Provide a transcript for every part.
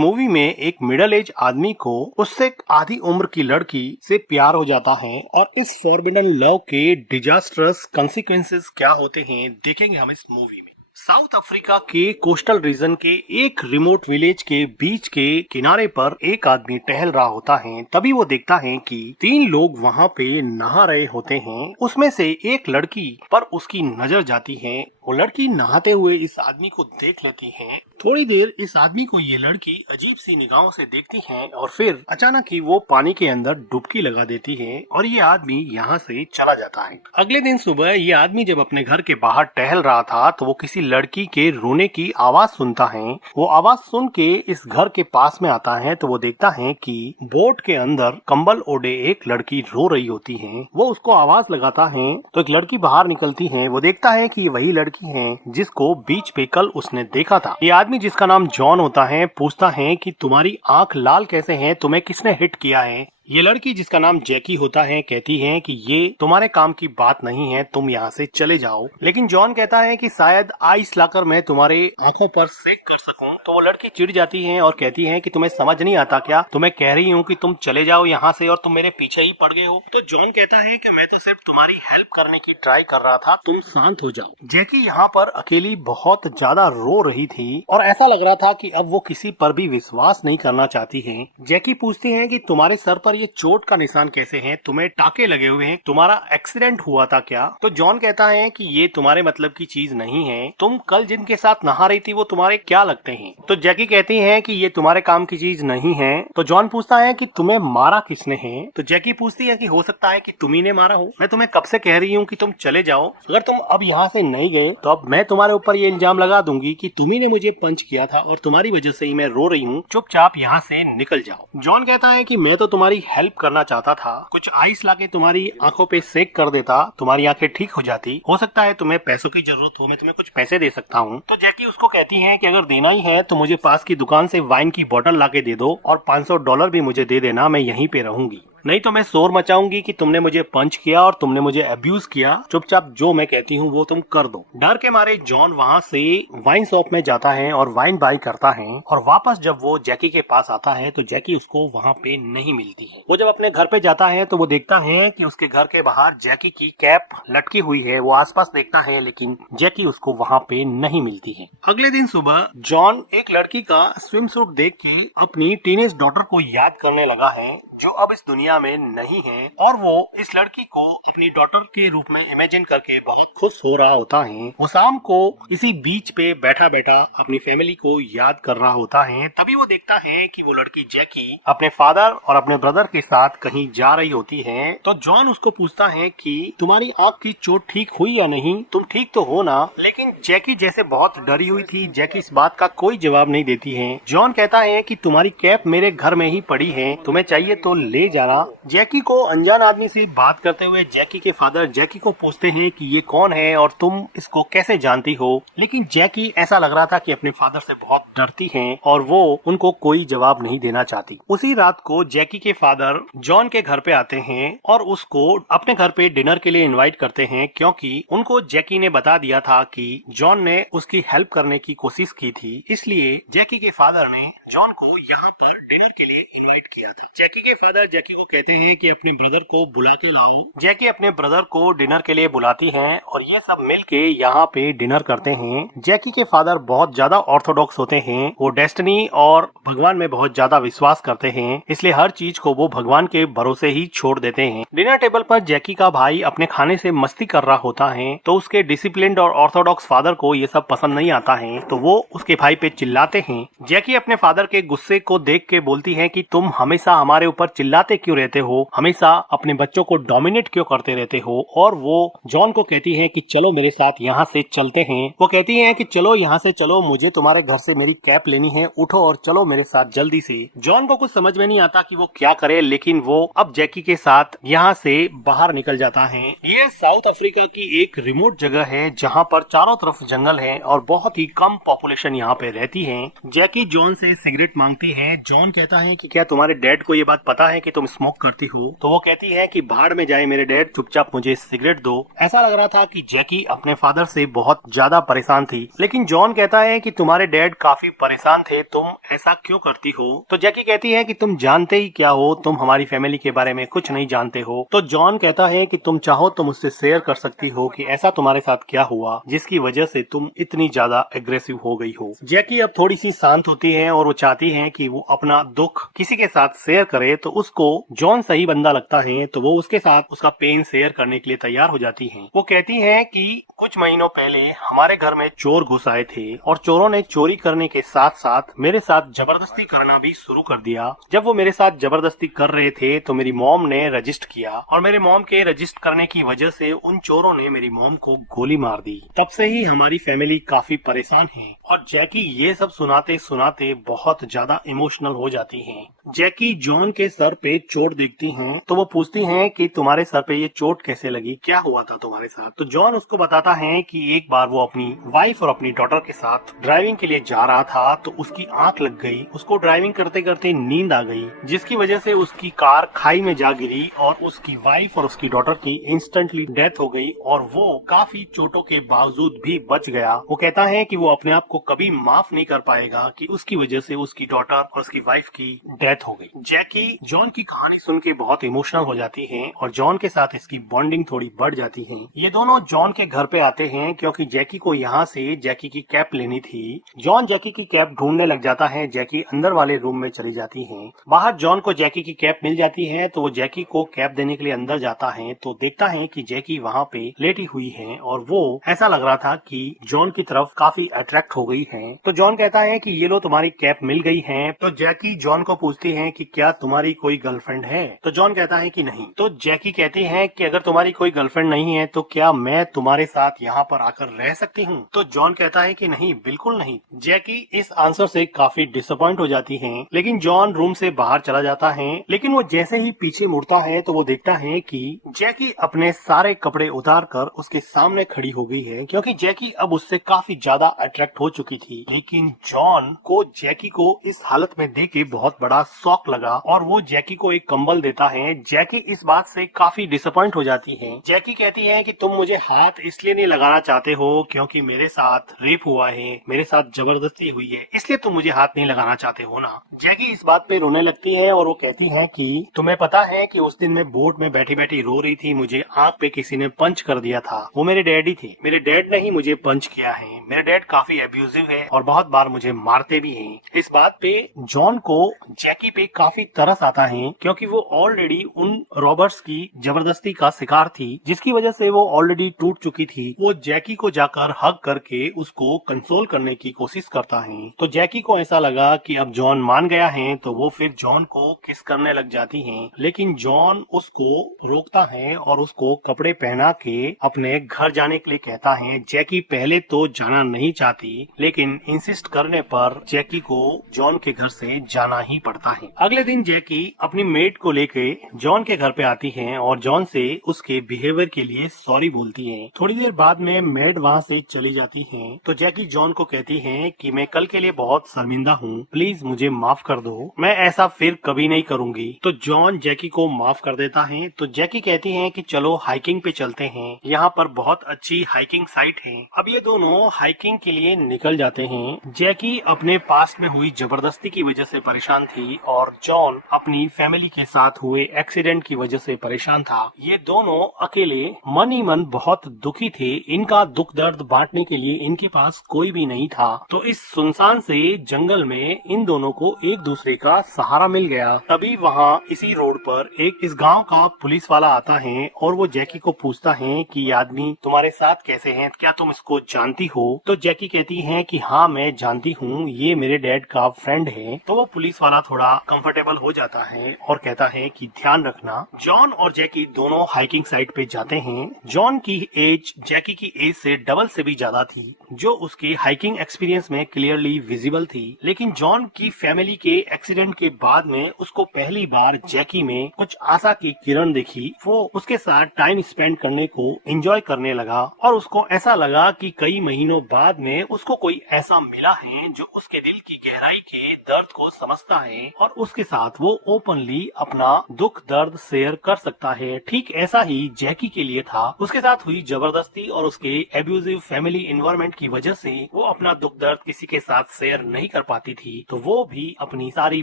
Movie में एक middle age आदमी को उससे आधी उम्र की लड़की से प्यार हो जाता है और इस फॉरबिडन लव के डिजास्टरस कॉन्सिक्वेंसेस क्या होते हैं देखेंगे हम इस मूवी में। साउथ अफ्रीका के कोस्टल रीजन के एक रिमोट विलेज के बीच के किनारे पर एक आदमी टहल रहा होता है। तभी वो देखता है कि 3 लोग वहाँ पे नहा रहे होते हैं। उसमें से एक लड़की पर उसकी नजर जाती है। वो लड़की नहाते हुए इस आदमी को देख लेती है। थोड़ी देर इस आदमी को ये लड़की अजीब सी निगाहों से देखती है और फिर अचानक ही वो पानी के अंदर डुबकी लगा देती है और ये आदमी यहाँ से चला जाता है। अगले दिन सुबह ये आदमी जब अपने घर के बाहर टहल रहा था तो वो किसी लड़की के रोने की आवाज सुनता है। वो आवाज सुन के इस घर के पास में आता है तो वो देखता है कि बोट के अंदर कंबल ओढ़े एक लड़की रो रही होती है। वो उसको आवाज लगाता है तो एक लड़की बाहर निकलती है। वो देखता है कि वही लड़की है जिसको बीच पे कल उसने देखा था। ये आदमी जिसका नाम जॉन होता है पूछता है कि तुम्हारी आंख लाल कैसे है, तुम्हें किसने हिट किया है। ये लड़की जिसका नाम जैकी होता है कहती है कि ये तुम्हारे काम की बात नहीं है, तुम यहाँ से चले जाओ। लेकिन जॉन कहता है कि शायद आइस लाकर मैं तुम्हारे आंखों पर सेक कर सकूं। तो वो लड़की चिढ़ जाती है और कहती है कि तुम्हें समझ नहीं आता क्या, तुम्हें कह रही हूँ कि तुम चले जाओ यहाँ से और तुम मेरे पीछे ही पड़ गए हो। तो जॉन कहता है कि मैं तो सिर्फ तुम्हारी हेल्प करने की ट्राई कर रहा था, तुम शांत हो जाओ। जैकी यहाँ पर अकेली बहुत ज्यादा रो रही थी और ऐसा लग रहा था कि अब वो किसी पर भी विश्वास नहीं करना चाहती है। जैकी पूछती है कि तुम्हारे सर पर ये चोट का निशान कैसे हैं, तुम्हें टाके लगे हुए हैं, तुम्हारा एक्सीडेंट हुआ था क्या। तो जॉन कहता है कि ये तुम्हारे मतलब की चीज नहीं है, तुम कल जिनके साथ नहा रही थी वो तुम्हारे क्या लगते हैं। तो जैकी कहती है कि ये तुम्हारे काम की चीज नहीं है। तो जॉन पूछता है कि तुम्हें मारा किसने है। तो जैकी पूछती है कि हो सकता है कि तुम्ही ने मारा हो, मैं तुम्हें कब से कह रही हूँ कि तुम चले जाओ, अगर तुम अब यहाँ से नहीं गए तो अब मैं तुम्हारे ऊपर ये इल्जाम लगा दूंगी कि तुम्ही ने मुझे पंच किया था और तुम्हारी वजह से ही मैं रो रही हूँ, चुपचाप यहाँ से निकल जाओ। जॉन कहता है कि मैं तो तुम्हारी हेल्प करना चाहता था, कुछ आइस लाके तुम्हारी आंखों पे सेक कर देता, तुम्हारी आंखें ठीक हो जाती, हो सकता है तुम्हें पैसों की जरूरत हो, मैं तुम्हें कुछ पैसे दे सकता हूँ। तो जैकी उसको कहती है कि अगर देना ही है तो मुझे पास की दुकान से वाइन की बोतल लाके दे दो और $500 भी मुझे दे देना, मैं यहीं पे रहूंगी, नहीं तो मैं शोर मचाऊंगी कि तुमने मुझे पंच किया और तुमने मुझे अब्यूज किया, चुपचाप जो मैं कहती हूँ वो तुम कर दो। डर के मारे जॉन वहाँ से वाइन शॉप में जाता है और वाइन बाई करता है और वापस जब वो जैकी के पास आता है तो जैकी उसको वहाँ पे नहीं मिलती है। वो जब अपने घर पे जाता है तो वो देखता है कि उसके घर के बाहर जैकी की कैप लटकी हुई है। वो आसपास देखता है लेकिन जैकी उसको वहाँ पे नहीं मिलती है। अगले दिन सुबह जॉन एक लड़की का स्विम सूट देख के अपनी टीनेज डॉटर को याद करने लगा है जो अब इस दुनिया में नहीं है और वो इस लड़की को अपनी डॉटर के रूप में इमेजिन करके बहुत खुश हो रहा होता है। वो शाम को इसी बीच पे बैठा बैठा अपनी फैमिली को याद कर रहा होता है। तभी वो देखता है कि वो लड़की जैकी अपने फादर और अपने ब्रदर के साथ कहीं जा रही होती है। तो जॉन उसको पूछता है कि तुम्हारी आंख की चोट ठीक हुई या नहीं, तुम ठीक तो हो ना। लेकिन जैकी जैसे बहुत डरी हुई थी, जैकी इस बात का कोई जवाब नहीं देती है। जॉन कहता है कि तुम्हारी कैप मेरे घर में ही पड़ी है, तुम्हें चाहिए तो ले जाना। जैकी को अनजान आदमी से बात करते हुए जैकी के फादर जैकी को पूछते हैं कि ये कौन है और तुम इसको कैसे जानती हो। लेकिन जैकी ऐसा लग रहा था कि अपने फादर से बहुत डरती है और वो उनको कोई जवाब नहीं देना चाहती। उसी रात को जैकी के फादर जॉन के घर पे आते हैं और उसको अपने घर पे डिनर के लिए इनवाइट करते हैं क्योंकि उनको जैकी ने बता दिया था कि जॉन ने उसकी हेल्प करने की कोशिश की थी, इसलिए जैकी के फादर ने जॉन को यहाँ पर डिनर के लिए इनवाइट किया था। जैकी के फादर जैकी को कहते हैं कि अपने ब्रदर को बुला के लाओ। जैकी अपने ब्रदर को डिनर के लिए बुलाती है और ये सब मिलके यहाँ पे डिनर करते हैं। जैकी के फादर बहुत ज्यादा ऑर्थोडॉक्स होते हैं, वो डेस्टिनी और भगवान में बहुत ज्यादा विश्वास करते हैं, इसलिए हर चीज को वो भगवान के भरोसे ही छोड़ देते हैं। डिनर टेबल पर जैकी का भाई अपने खाने से मस्ती कर रहा होता है तो उसके डिसिप्लिन्ड और ऑर्थोडॉक्स फादर को ये सब पसंद नहीं आता है तो वो उसके भाई पे चिल्लाते हैं। जैकी अपने फादर के गुस्से को देख के बोलती है कि तुम हमेशा हमारे ऊपर चिल्लाते क्यों रहते हो, हमेशा अपने बच्चों को डोमिनेट क्यों करते रहते हो। और वो जॉन को कहती है कि चलो मेरे साथ यहाँ से चलते हैं। वो कहती है कि चलो यहाँ से चलो, मुझे तुम्हारे घर से मेरी कैप लेनी है, उठो और चलो मेरे साथ जल्दी से। जॉन को कुछ समझ में नहीं आता कि वो क्या करे, लेकिन वो अब जैकी के साथ यहाँ से बाहर निकल जाता है। ये साउथ अफ्रीका की एक रिमोट जगह है जहाँ पर चारों तरफ जंगल है और बहुत ही कम पॉपुलेशन यहाँ पे रहती है। जैकी जॉन से सिगरेट मांगती है। जॉन कहता है कि क्या तुम्हारे डैड को ये बात पता है कि तुम स्मोक करती हो। तो वो कहती है कि भाड़ में जाए मेरे डैड, चुपचाप मुझे सिगरेट दो। ऐसा लग रहा था कि जैकी अपने फादर से बहुत ज्यादा परेशान थी, लेकिन जॉन कहता है कि तुम्हारे डैड काफी परेशान थे, तुम ऐसा क्यों करती हो। तो जैकी कहती है कि तुम जानते ही क्या हो, तुम हमारी फैमिली के बारे में कुछ नहीं जानते हो। तो जॉन कहता है कि तुम चाहो तो मुझसे शेयर कर सकती हो कि ऐसा तुम्हारे साथ क्या हुआ जिसकी वजह से तुम इतनी ज्यादा एग्रेसिव हो गई हो। जैकी अब थोड़ी सी शांत होती है और वो चाहती है कि वो अपना दुख किसी के साथ शेयर करे, तो उसको जॉन सही बंदा लगता है, तो वो उसके साथ उसका पेन शेयर करने के लिए तैयार हो जाती है। वो कहती है कि कुछ महीनों पहले हमारे घर में चोर घुस आए थे और चोरों ने चोरी करने के साथ साथ मेरे साथ जबरदस्ती करना भी शुरू कर दिया। जब वो मेरे साथ जबरदस्ती कर रहे थे तो मेरी मॉम ने रजिस्ट किया और मेरे मॉम के रजिस्ट करने की वजह से उन चोरों ने मेरी मॉम को गोली मार दी। तब से ही हमारी फैमिली काफी परेशान है। और जैकी ये सब सुनाते सुनाते बहुत ज्यादा इमोशनल हो जाती है। जैकी जॉन के सर पे चोट देखती हैं, तो वो पूछती हैं कि तुम्हारे सर पे ये चोट कैसे लगी, क्या हुआ था तुम्हारे साथ। तो जॉन उसको बताता है कि एक बार वो अपनी वाइफ और अपनी डॉटर के साथ ड्राइविंग के लिए जा रहा था, तो उसकी आंख लग गई, उसको ड्राइविंग करते करते नींद आ गई, जिसकी वजह से उसकी कार खाई में जा गिरी और उसकी वाइफ और उसकी डॉटर की इंस्टेंटली डेथ हो गई और वो काफी चोटों के बावजूद भी बच गया। वो कहता है कि वो अपने आप को कभी माफ नहीं कर पाएगा कि उसकी वजह से उसकी डॉटर और उसकी वाइफ की डेथ हो गई। जैकी जॉन की कहानी सुन के बहुत इमोशनल हो जाती है और जॉन के साथ इसकी बॉन्डिंग थोड़ी बढ़ जाती है। ये दोनों जॉन के घर पे आते हैं क्योंकि जैकी को यहाँ से जैकी की कैप लेनी थी। जॉन जैकी की कैप ढूंढने लग जाता है, जैकी अंदर वाले रूम में चली जाती है। बाहर जॉन को जैकी की कैप मिल जाती है, तो वो जैकी को कैप देने के लिए अंदर जाता है, तो देखता है कि जैकी वहाँ पे लेटी हुई है और वो ऐसा लग रहा था कि जॉन की तरफ काफी अट्रैक्ट हो गई है। तो जॉन कहता है कि ये लो तुम्हारी कैप मिल गई है। तो जैकी जॉन को पूछती है कि क्या तुम्हारी कोई गर्लफ्रेंड है। तो जॉन कहता है कि नहीं। तो जैकी कहती है कि अगर तुम्हारी कोई गर्लफ्रेंड नहीं है तो क्या मैं तुम्हारे साथ यहाँ पर आकर रह सकती हूँ। तो जॉन कहता है कि नहीं, बिल्कुल नहीं। जैकी इस आंसर से काफी डिसअपॉइंट हो जाती है, लेकिन जॉन रूम से बाहर चला जाता है। लेकिन वो जैसे ही पीछे मुड़ता है तो वो देखता है कि जैकी अपने सारे कपड़े उतार कर उसके सामने खड़ी हो गई है, क्योंकि जैकी अब उससे काफी ज्यादा अट्रैक्ट हो चुकी थी। लेकिन जॉन को जैकी को इस हालत में देख के बहुत बड़ा शॉक लगा और वो जैकी को एक कंबल देता है। जैकी इस बात से काफी डिसअपॉइंट हो जाती है। जैकी कहती है कि तुम मुझे हाथ इसलिए नहीं लगाना चाहते हो क्योंकि मेरे साथ रेप हुआ है, मेरे साथ जबरदस्ती हुई है, इसलिए तुम मुझे हाथ नहीं लगाना चाहते हो ना। जैकी इस बात पे रोने लगती है और वो कहती है कि तुम्हें पता है कि उस दिन मैं बोट में बैठी बैठी रो रही थी, मुझे आंख पे किसी ने पंच कर दिया था। वो मेरे डैडी थे, मेरे डैड ने ही मुझे पंच किया है। मेरे डैड काफी एब्यूजिव है और बहुत बार मुझे मारते भी हैं। इस बात पे जॉन को जैकी पे काफी तरस आता है, क्योंकि वो ऑलरेडी उन रॉबर्ट्स की जबरदस्ती का शिकार थी, जिसकी वजह से वो ऑलरेडी टूट चुकी थी। वो जैकी को जाकर हग करके उसको कंसोल करने की कोशिश करता है। तो जैकी को ऐसा लगा कि अब जॉन मान गया है, तो वो फिर जॉन को किस करने लग जाती है, लेकिन जॉन उसको रोकता है और उसको कपड़े पहना के अपने घर जाने के लिए कहता है। जैकी पहले तो जाना नहीं चाहती, लेकिन इंसिस्ट करने पर जैकी को जॉन के घर से जाना ही पड़ता है। अगले दिन जैकी अपनी मेड को लेके जॉन के घर पे आती है और जॉन से उसके बिहेवियर के लिए सॉरी बोलती है। थोड़ी देर बाद में मेड वहाँ से चली जाती है। तो जैकी जॉन को कहती है कि मैं कल के लिए बहुत शर्मिंदा हूँ, प्लीज मुझे माफ कर दो, मैं ऐसा फिर कभी नहीं करूंगी। तो जॉन जैकी को माफ कर देता है। तो जैकी कहती है कि चलो हाइकिंग पे चलते हैं, यहाँ पर बहुत अच्छी हाइकिंग साइट है। अब ये दोनों हाइकिंग के लिए निकल जाते हैं। जैकी अपने पास्ट में हुई जबरदस्ती की वजह से परेशान थी और जॉन अपनी फैमिली के साथ हुए एक्सीडेंट की वजह से परेशान था। ये दोनों अकेले मन ही मन बहुत दुखी थे। इनका दुख दर्द बांटने के लिए इनके पास कोई भी नहीं था। तो इस सुनसान से जंगल में इन दोनों को एक दूसरे का सहारा मिल गया। तभी वहाँ इसी रोड पर एक इस गांव का पुलिस वाला आता है और वो जैकी को पूछता है कि ये आदमी तुम्हारे साथ कैसे है, क्या तुम इसको जानती हो। तो जैकी कहती है कि हाँ मैं जानती हूँ, ये मेरे डैड का फ्रेंड है। तो वो पुलिस वाला थोड़ा कंफर्टेबल हो जाता है और कहता है कि ध्यान रखना। जॉन और जैकी दोनों हाइकिंग साइट पे जाते हैं। जॉन की एज जैकी की एज से डबल से भी ज्यादा थी, जो उसके हाइकिंग एक्सपीरियंस में क्लियरली विजिबल थी। लेकिन जॉन की फैमिली के एक्सीडेंट के बाद में उसको पहली बार जैकी में कुछ आशा की किरण दिखी। वो उसके साथ टाइम स्पेंड करने को एंजॉय करने लगा और उसको ऐसा लगा कि कई महीनों बाद में उसको कोई ऐसा मिला है जो उसके दिल की गहराई के दर्द को समझता है और उसके साथ वो ओपनली अपना दुख दर्द शेयर कर सकता है। ठीक ऐसा ही जैकी के लिए था। उसके साथ हुई जबरदस्ती और उसके एब्यूजिव फैमिली इन्वायरमेंट की वजह से वो अपना दुख दर्द किसी के साथ शेयर नहीं कर पाती थी, तो वो भी अपनी सारी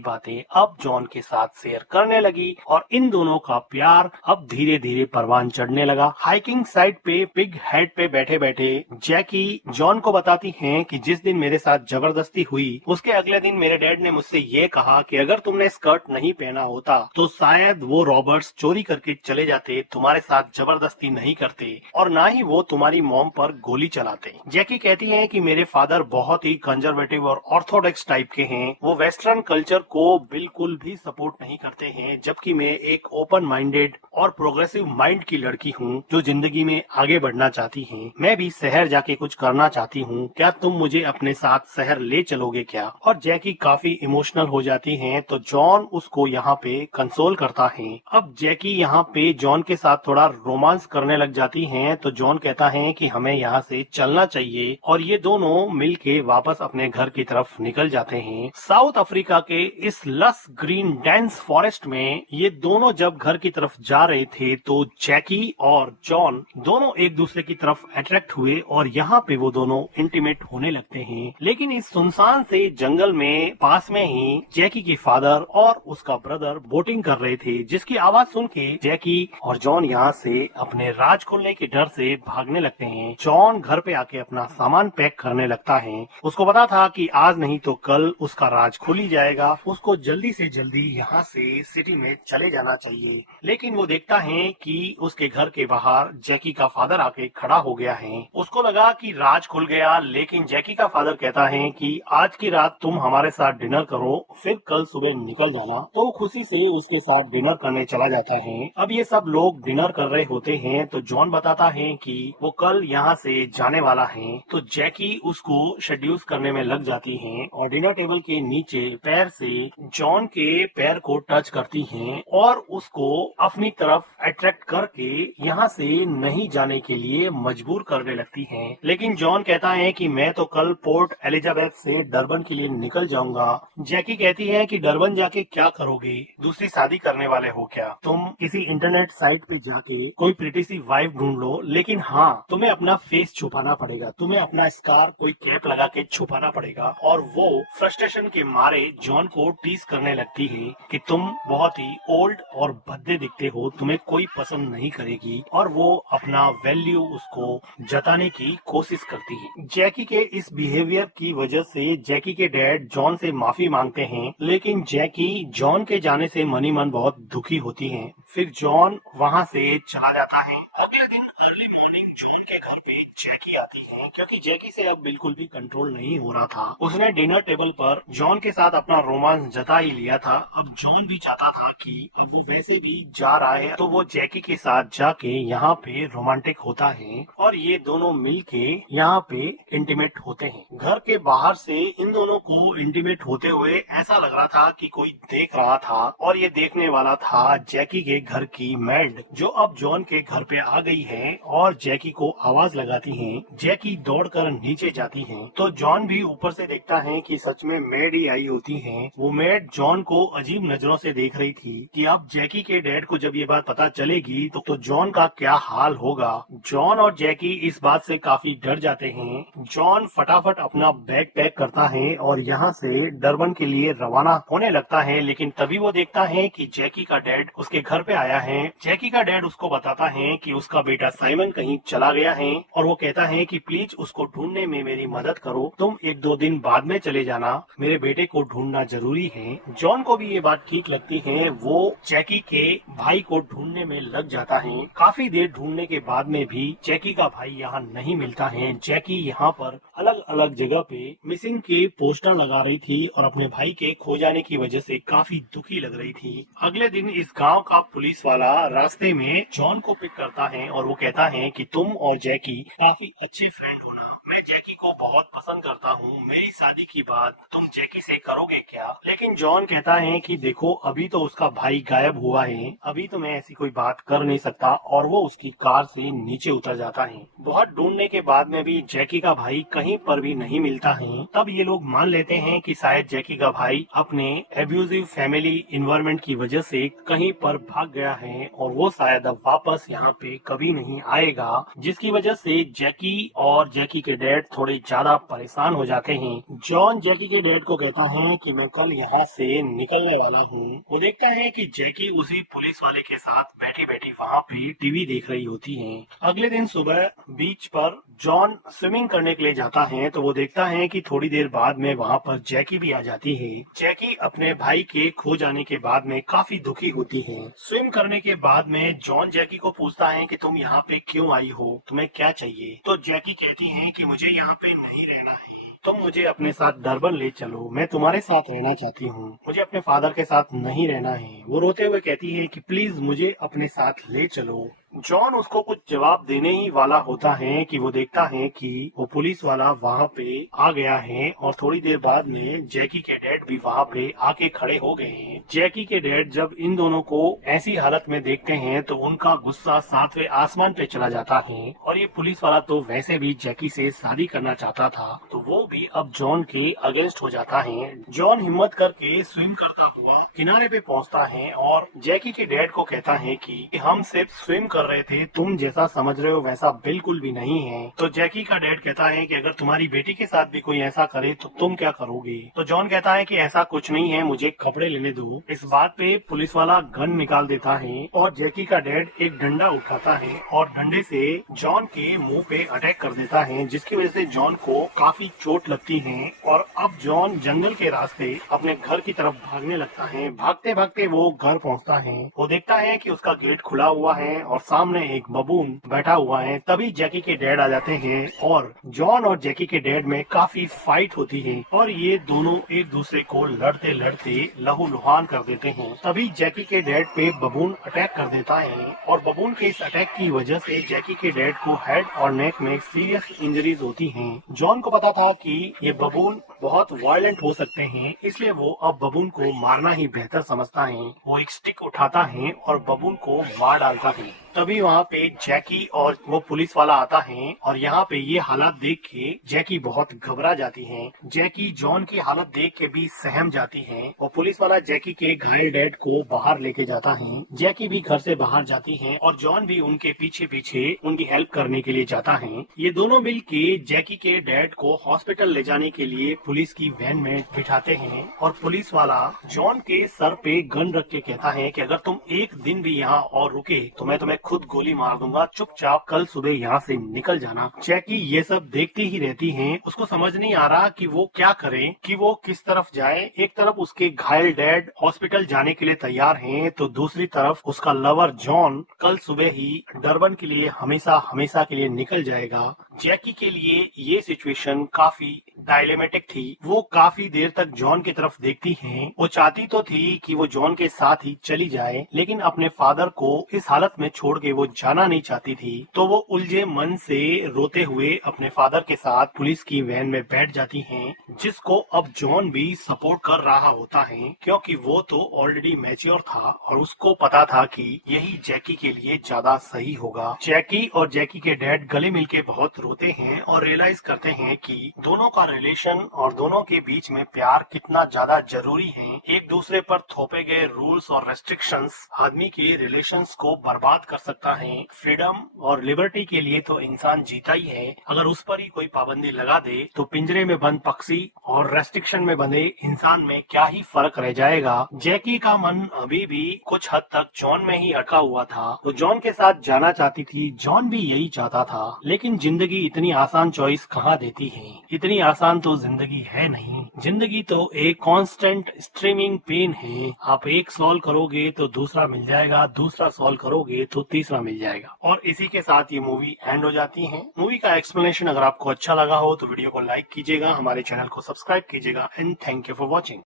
बातें अब जॉन के साथ शेयर करने लगी और इन दोनों का प्यार अब धीरे धीरे परवान चढ़ने लगा। हाइकिंग साइट पे पिग हेड पे बैठे बैठे जैकी जॉन को बताती है कि जिस दिन मेरे साथ जबरदस्ती हुई उसके अगले दिन मेरे डैड ने मुझसे ये कहा कि अगर तुमने स्कर्ट नहीं पहना होता तो शायद वो रॉबर्ट्स चोरी करके चले जाते, तुम्हारे साथ जबरदस्ती नहीं करते और ना ही वो तुम्हारी मॉम पर गोली चलाते। जैकी कहती है कि मेरे फादर बहुत ही कंजर्वेटिव और ऑर्थोडॉक्स टाइप के हैं, वो वेस्टर्न कल्चर को बिल्कुल भी सपोर्ट नहीं करते हैं, जबकि मैं एक ओपन माइंडेड और प्रोग्रेसिव माइंड की लड़की हूँ जो जिंदगी में आगे बढ़ना चाहती है। मैं भी शहर जाके कुछ करना चाहती हूँ, क्या तुम मुझे अपने साथ शहर ले चलोगे क्या? और जैकी काफी इमोशनल हो जाती है तो जॉन उसको यहाँ पे कंसोल करता है। अब जैकी यहाँ पे जॉन के साथ थोड़ा रोमांस करने लग जाती है तो जॉन कहता है कि हमें यहाँ से चलना चाहिए और ये दोनों मिलके वापस अपने घर की तरफ निकल जाते हैं। साउथ अफ्रीका के इस लस ग्रीन डेंस फॉरेस्ट में ये दोनों जब घर की तरफ जा रहे थे तो जैकी और जॉन दोनों एक दूसरे की तरफ अट्रैक्ट हुए और यहाँ पे वो दोनों इंटीमेट होने लगते हैं। लेकिन इस सुनसान से जंगल में पास में ही जैकी के फादर और उसका ब्रदर बोटिंग कर रहे थे, जिसकी आवाज सुन के जैकी और जॉन यहाँ से अपने राज खोलने के डर से भागने लगते हैं। जॉन घर पे आके अपना सामान पैक करने लगता है। उसको पता था कि आज नहीं तो कल उसका राज खुल ही जाएगा, उसको जल्दी से जल्दी यहाँ से सिटी में चले जाना चाहिए। लेकिन वो देखता है कि उसके घर के बाहर जैकी का फादर आके खड़ा हो गया है। उसको लगा कि राज खुल गया, लेकिन जैकी का फादर कहता है कि आज की रात तुम हमारे साथ डिनर करो, फिर कल सुबह निकल जाना। तो खुशी से उसके साथ डिनर करने चला जाता है। अब ये सब लोग डिनर कर रहे होते हैं तो जॉन बताता है कि वो कल यहाँ से जाने वाला है, तो जैकी उसको शेड्यूल करने में लग जाती है और डिनर टेबल के नीचे पैर से जॉन के पैर को टच करती है और उसको अपनी तरफ अट्रैक्ट करके यहाँ से नहीं जाने के लिए मजबूर करने लगती है। लेकिन जॉन कहता है कि मैं तो कल पोर्ट एलिजाबेथ से डरबन के लिए निकल जाऊंगा। जैकी कहती है कि डरबन जाके क्या करोगे, दूसरी शादी करने वाले हो क्या? तुम किसी इंटरनेट साइट पे जाके कोई प्रिटी सी वाइफ ढूंढ लो, लेकिन हाँ तुम्हें अपना फेस छुपाना पड़ेगा, तुम्हें अपना स्कार कोई कैप लगा के छुपाना पड़ेगा। और वो फ्रस्ट्रेशन के मारे जॉन को टीज करने लगती है कि तुम बहुत ही ओल्ड और भद्दे दिखते हो, तुम्हें कोई पसंद नहीं करेगी, और वो अपना वैल्यू उसको जताने की कोशिश करती है। जैकी के इस बिहेवियर की वजह से जैकी के डैड जॉन से माफी मांगते हैं, लेकिन जैकी जॉन के जाने से मनी मन बहुत दुखी होती है। फिर जॉन वहाँ से चला जाता है। अगले दिन अर्ली मॉर्निंग जॉन के घर पे जैकी आती है, क्योंकि जैकी से अब बिल्कुल भी कंट्रोल नहीं हो रहा था। उसने डिनर टेबल पर जॉन के साथ अपना रोमांस जता ही लिया था। अब जॉन भी चाहता था कि अब वो वैसे भी जा रहा है तो वो जैकी के साथ जाके यहाँ पे रोमांटिक होता है और ये दोनों मिलके यहाँ पे इंटीमेट होते हैं। घर के बाहर से इन दोनों को इंटीमेट होते हुए ऐसा लग रहा था कि कोई देख रहा था, और ये देखने वाला था जैकी के घर की मैड, जो अब जॉन के घर पे आ गई है और जैकी को आवाज लगाती है। जैकी दौड़कर नीचे जाती है तो जॉन भी ऊपर से देखता है कि सच में मेड ही आई होती है। वो मेड जॉन को अजीब नजरों से देख रही थी कि अब जैकी के डैड को जब ये बात पता चलेगी तो जॉन का क्या हाल होगा। जॉन और जैकी इस बात से काफी डर जाते हैं। जॉन फटाफट अपना बैग पैक करता है और यहाँ से डरबन के लिए रवाना होने लगता है, लेकिन तभी वो देखता है कि जैकी का डैड उसके घर पे आया है। जैकी का डैड उसको बताता है कि उसका बेटा साइमन कहीं चला गया है और वो कहता है कि प्लीज उसको ढूंढने में मेरी मदद करो, तुम 1-2 दिन बाद में चले जाना, मेरे बेटे को ढूंढना जरूरी है। जॉन को भी ये बात ठीक लगती है। वो जैकी के भाई को ढूंढने में लग जाता है। काफी देर ढूंढने के बाद में भी जैकी का भाई यहाँ नहीं मिलता है। जैकी यहाँ पर अलग अलग जगह पे मिसिंग के पोस्टर लगा रही थी और अपने भाई के खो जाने की वजह से काफी दुखी लग रही थी। अगले दिन इस गांव का पुलिस वाला रास्ते में जॉन को पिक करता है और वो कहता है कि तुम और जैकी काफी अच्छे फ्रेंड हो ना, मैं जैकी को बहुत पसंद करता हूँ, मेरी शादी की बात तुम जैकी से करोगे क्या? लेकिन जॉन कहता है कि देखो अभी तो उसका भाई गायब हुआ है, अभी तो मैं ऐसी कोई बात कर नहीं सकता, और वो उसकी कार से नीचे उतर जाता है। बहुत ढूंढने के बाद में भी जैकी का भाई कहीं पर भी नहीं मिलता है। तब ये लोग मान लेते हैं कि शायद जैकी का भाई अपने एब्यूजिव फैमिली इन्वायरमेंट की वजह से कहीं पर भाग गया है और वो शायद अब वापस यहाँ पे कभी नहीं आएगा, जिसकी वजह से जैकी और जैकी के डैड थोड़े ज्यादा परेशान हो जाते हैं। जॉन जैकी के डैड को कहता है कि मैं कल यहाँ से निकलने वाला हूँ। वो देखता है कि जैकी उसी पुलिस वाले के साथ बैठी बैठी वहाँ पे टीवी देख रही होती है। अगले दिन सुबह बीच पर जॉन स्विमिंग करने के लिए जाता है तो वो देखता है कि थोड़ी देर बाद में वहाँ पर जैकी भी आ जाती है। जैकी अपने भाई के खो जाने के बाद में काफी दुखी होती है। स्विम करने के बाद में जॉन जैकी को पूछता है कि तुम यहाँ पे क्यों आई हो, तुम्हें क्या चाहिए? तो जैकी कहती है कि मुझे यहाँ पे नहीं रहना है, तुम मुझे अपने साथ डरबन ले चलो, मैं तुम्हारे साथ रहना चाहती हूँ, मुझे अपने फादर के साथ नहीं रहना है। वो रोते हुए कहती है कि प्लीज मुझे अपने साथ ले चलो। जॉन उसको कुछ जवाब देने ही वाला होता है कि वो देखता है कि वो पुलिस वाला वहाँ पे आ गया है और थोड़ी देर बाद में जैकी के डैड भी वहाँ पे आके खड़े हो गए हैं। जैकी के डैड जब इन दोनों को ऐसी हालत में देखते हैं तो उनका गुस्सा सातवें आसमान पे चला जाता है, और ये पुलिस वाला तो वैसे भी जैकी से शादी करना चाहता था, तो वो भी अब जॉन के अगेंस्ट हो जाता है। जॉन हिम्मत करके स्विम करता हुआ किनारे पे पहुँचता है और जैकी के डैड को कहता है कि हम सिर्फ स्विम कर रहे थे, तुम जैसा समझ रहे हो वैसा बिल्कुल भी नहीं है। तो जैकी का डैड कहता है कि अगर तुम्हारी बेटी के साथ भी कोई ऐसा करे तो तुम क्या करोगे? तो जॉन कहता है कि ऐसा कुछ नहीं है, मुझे कपड़े लेने दो। इस बात पे पुलिस वाला गन निकाल देता है और जैकी का डैड एक डंडा उठाता है और डंडे से जॉन के मुंह पे अटैक कर देता है, जिसकी वजह से जॉन को काफी चोट लगती है और अब जॉन जंगल के रास्ते अपने घर की तरफ भागने लगता है। भागते भागते वो घर पहुंचता है। वो देखता है कि उसका गेट खुला हुआ है और सामने एक बबून बैठा हुआ है। तभी जैकी के डैड आ जाते हैं और जॉन और जैकी के डैड में काफी फाइट होती है और ये दोनों एक दूसरे को लड़ते लड़ते लहूलुहान कर देते हैं। तभी जैकी के डैड पे बबून अटैक कर देता है और बबून के इस अटैक की वजह से जैकी के डैड को हेड और नेक में सीरियस इंजरीज होती हैं। जॉन को पता था कि ये बबून बहुत वायलेंट हो सकते हैं, इसलिए वो अब बबून को मारना ही बेहतर समझता है। वो एक स्टिक उठाता है और बबून को मार डालता है। तभी वहाँ पे जैकी और वो पुलिस वाला आता है और यहाँ पे ये हालात देख के जैकी बहुत घबरा जाती है। जैकी जॉन की हालत देख के भी सहम जाती है और पुलिस वाला जैकी के घायल डैड को बाहर लेके जाता है। जैकी भी घर से बाहर जाती है और जॉन भी उनके पीछे पीछे उनकी हेल्प करने के लिए जाता है। ये दोनों मिल के जैकी के डैड को हॉस्पिटल ले जाने के लिए पुलिस की वैन में बिठाते हैं और पुलिस वाला जॉन के सर पे गन रख के कहता है कि अगर तुम एक दिन भी यहाँ और रुके तो मैं तुम्हें खुद गोली मार दूंगा, चुपचाप कल सुबह यहाँ से निकल जाना। जैकी ये सब देखती ही रहती है, उसको समझ नहीं आ रहा कि वो क्या करे, कि वो किस तरफ जाए। एक तरफ उसके घायल डैड हॉस्पिटल जाने के लिए तैयार हैं, तो दूसरी तरफ उसका लवर जॉन कल सुबह ही डरबन के लिए हमेशा हमेशा के लिए निकल जाएगा। जैकी के लिए ये सिचुएशन काफी डायलेमेटिक थी। वो काफी देर तक जॉन की तरफ देखती है। वो चाहती तो थी कि वो जॉन के साथ ही चली जाए, लेकिन अपने फादर को इस हालत में छोड़ के वो जाना नहीं चाहती थी। तो वो उलझे मन से रोते हुए अपने फादर के साथ पुलिस की वैन में बैठ जाती हैं, जिसको अब जॉन भी सपोर्ट कर रहा होता है, क्योंकि वो तो ऑलरेडी मैच्योर था और उसको पता था कि यही जैकी के लिए ज्यादा सही होगा। जैकी और जैकी के डैड गले मिलके बहुत रोते हैं और रियलाइज करते हैं कि दोनों का रिलेशन और दोनों के बीच में प्यार कितना ज्यादा जरूरी है। एक दूसरे पर थोपे गए रूल्स और रेस्ट्रिक्शंस आदमी के रिलेशंस को बर्बाद कर सकता है। फ्रीडम और लिबर्टी के लिए तो इंसान जीता ही है, अगर उस पर ही कोई पाबंदी लगा दे तो पिंजरे में बंद पक्षी और रेस्ट्रिक्शन में बंधे इंसान में क्या ही फर्क रह जाएगा। जैकी का मन अभी भी कुछ हद तक जॉन में ही अटका हुआ था। वो जॉन के साथ जाना चाहती थी, जॉन भी यही चाहता था, लेकिन जिंदगी इतनी आसान चॉइस कहाँ देती है। इतनी आसान तो जिंदगी है नहीं। जिंदगी तो एक कांस्टेंट स्ट्रीमिंग पेन है। आप एक सॉल्व करोगे तो दूसरा मिल जाएगा, दूसरा सॉल्व करोगे तो तीसरा मिल जाएगा। और इसी के साथ ये मूवी एंड हो जाती है। मूवी का एक्सप्लेनेशन अगर आपको अच्छा लगा हो तो वीडियो को लाइक कीजिएगा, हमारे चैनल को सब्सक्राइब कीजिएगा and thank you for watching.